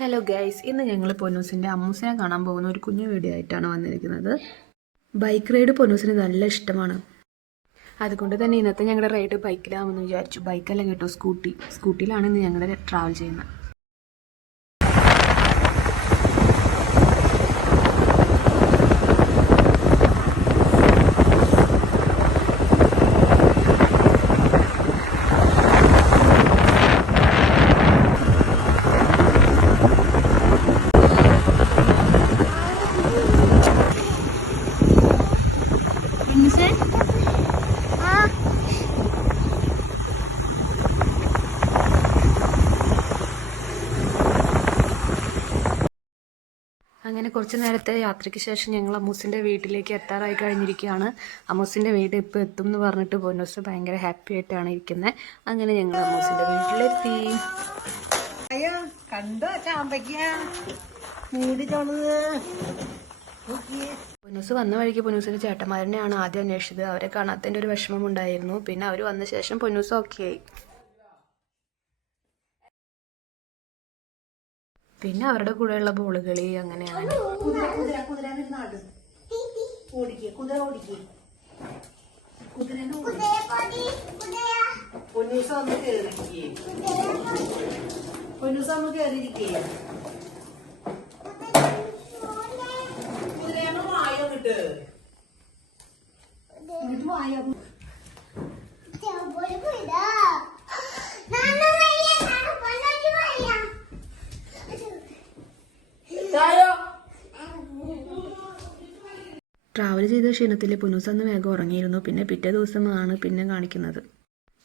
Hello guys ഇന്ന് ഞങ്ങൾ പൊന്നൂസിന്റെ അമ്മൂസിനെ കാണാൻ പോകുന്ന ഒരു കുഞ്ഞു വീഡിയോ ആയിട്ടാണ് വന്നിരിക്കുന്നത്. ബൈക്ക് റൈഡ് പൊന്നൂസിന് നല്ല ഇഷ്ടമാണ്. അതുകൊണ്ട് തന്നെ ഇന്നത്തെ ഞങ്ങളുടെ റൈഡ് ബൈക്കിലാവുമെന്ന് വിചാരിച്ചു. ബൈക്കല്ല കേട്ടോ സ്കൂട്ടി സ്കൂട്ടിയിലാണ് ഇന്ന് ഞങ്ങൾ ട്രാവൽ ചെയ്യുന്നത്. അങ്ങനെ കുറച്ച് നേരത്തെ യാത്രയ്ക്ക് ശേഷം ഞങ്ങൾ അമ്മൂസിന്റെ വീട്ടിലേക്ക് എത്താറായി കഴിഞ്ഞിരിക്കുകയാണ്. അമ്മൂസിന്റെ വീട് ഇപ്പോൾ എത്തും എന്ന് പറഞ്ഞിട്ട് പൊന്നൂസ് ഭയങ്കര ഹാപ്പി ആയിട്ടാണ് ഇരിക്കുന്നത് അങ്ങനെ ഞങ്ങൾ അമ്മൂസിന്റെ വീട്ടിലെത്തി. അയ്യോ കണ്ടോ വന്ന വഴിക്ക് പൊന്നൂസിന്റെ ചേട്ടന്മാരനെയാണ് ആദ്യം അന്വേഷിച്ചത്. അവരെ കാണാത്തതിന്റെ ഒരു വിഷമം ഉണ്ടായിരുന്നു. പിന്നെ അവർ വന്ന ശേഷം പൊന്നൂസ് ഓക്കെ ആയി. പിന്നെ അവരുടെ കൂടെയുള്ള ബോളുകളി കളി അങ്ങനെയാണ്. കുതിര കുതിര കുതിര ചെയ്ത ക്ഷീണത്തിൽ പുനുസന്ന് വേഗം ഉറങ്ങിയിരുന്നു. പിന്നെ പിറ്റേ ദിവസമാണ് പിന്നെ കാണിക്കുന്നത്.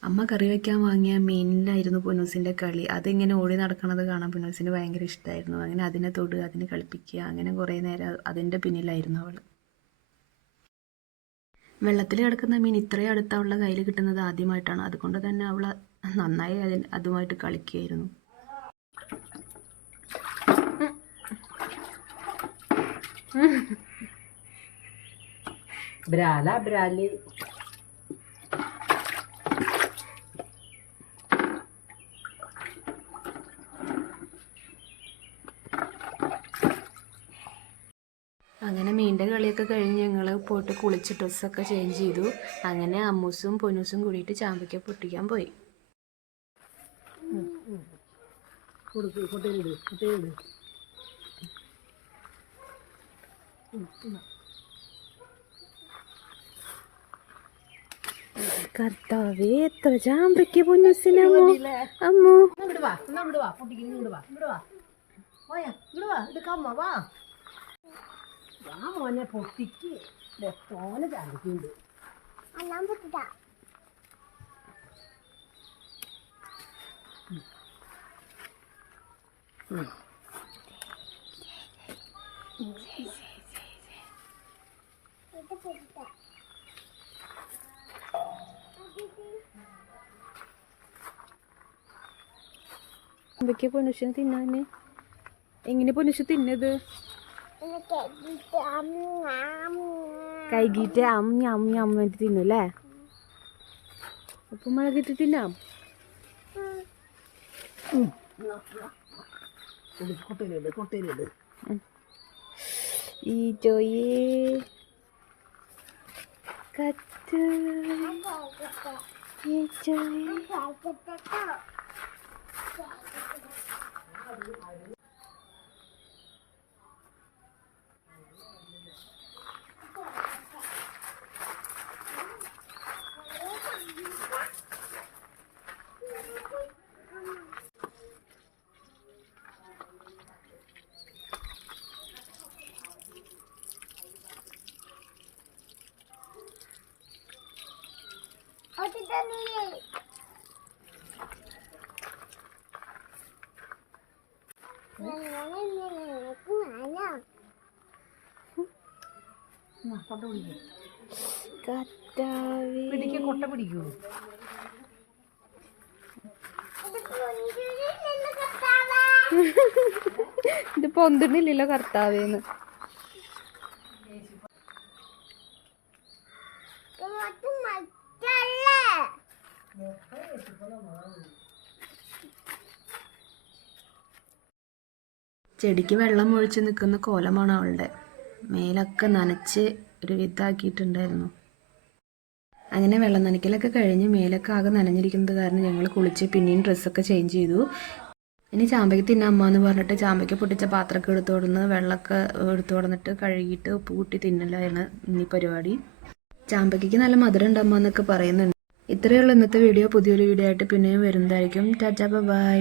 അമ്മ കറി വയ്ക്കാൻ വാങ്ങിയ മീനിലായിരുന്നു പുനൂസിന്റെ കളി. അതിങ്ങനെ ഓടി നടക്കുന്നത് കാണാൻ പുനൂസിന് ഭയങ്കര ഇഷ്ടമായിരുന്നു അങ്ങനെ അതിനെ തൊടുക അതിനെ കളിപ്പിക്കുക അങ്ങനെ കുറേ നേരം അതിന്റെ പിന്നിലായിരുന്നു അവൾ വെള്ളത്തിൽ കിടക്കുന്ന മീൻ ഇത്രയും അടുത്ത് അവളുടെ കയ്യിൽ കിട്ടുന്നത് ആദ്യമായിട്ടാണ്. അതുകൊണ്ട് തന്നെ അവൾ നന്നായി അതിൽ അതുമായിട്ട് കളിക്കുകയായിരുന്നു. ബ്രാല brale. അങ്ങനെ മീന്റെ കളിയൊക്കെ കഴിഞ്ഞ് ഞങ്ങൾ പോയിട്ട് കുളിച്ച് ഡ്രസ്സൊക്കെ ചേഞ്ച് ചെയ്തു. അങ്ങനെ അമ്മൂസും പൊന്നൂസും കൂടിയിട്ട് ചാമ്പയ്ക്ക പൊട്ടിക്കാൻ പോയി. കൊടുക്ക് കർത്താവേ എത്ര ചാമ്പയ്ക്ക് പൊന്നൂസിനമ്മോ അമ്മോ. വാ പൊട്ടിക്ക് വാ മോനെ പൊട്ടിക്ക്. ചാമ്പയ്ക്ക പൊന്നൂസിന് തിന്നാന്? എങ്ങനെ പൊന്നൂസ് തിന്നത്? കൈകിട്ട് അമ്മ അമ്മ അമ്മ എന്നിട്ട് തിന്നു അല്ലേ? ഉപ്പ് മുളകിട്ട് തിന്നാം? ഈ ചോയേ കത്ത് ഈ ജോയേ കൊട്ട പിടിക്കൂ കൊട്ട പിടിക്കൂ. ഇത് പൊന്തുന്നില്ലല്ലോ കർത്താവേന്ന് ചെടിക്ക് വെള്ളം ഒഴിച്ച് നിൽക്കുന്ന കോലമാണ് അവളുടെ. മേലൊക്കെ നനച്ച് ഒരു വിധാക്കിയിട്ടുണ്ടായിരുന്നു അങ്ങനെ വെള്ളം നനയ്ക്കലൊക്കെ കഴിഞ്ഞ് മേലൊക്കെ ആകെ നനഞ്ഞിരിക്കുന്നത് കാരണം ഞങ്ങൾ കുളിച്ച് പിന്നെയും ഡ്രസ്സൊക്കെ ചേഞ്ച് ചെയ്തു. ഇനി ചാമ്പയ്ക്ക് തിന്നാൻ അമ്മ എന്ന് പറഞ്ഞിട്ട് ചാമ്പയ്ക്ക് പൊട്ടിച്ച പാത്രമൊക്കെ എടുത്തു കൊടുന്ന് വെള്ളമൊക്കെ എടുത്തു കൊടുന്നിട്ട് കഴുകിയിട്ട് ഉപ്പ് കൂട്ടി തിന്നലായിരുന്നു ഇനി പരിപാടി. ചാമ്പയ്ക്ക് നല്ല മധുരം ഉണ്ടമ്മ എന്നൊക്കെ പറയുന്നുണ്ട്. ഇത്രയേ ഉള്ളൂ ഇന്നത്തെ വീഡിയോ പുതിയൊരു വീഡിയോ ആയിട്ട് പിന്നെയും വരുന്നതായിരിക്കും. Tata bye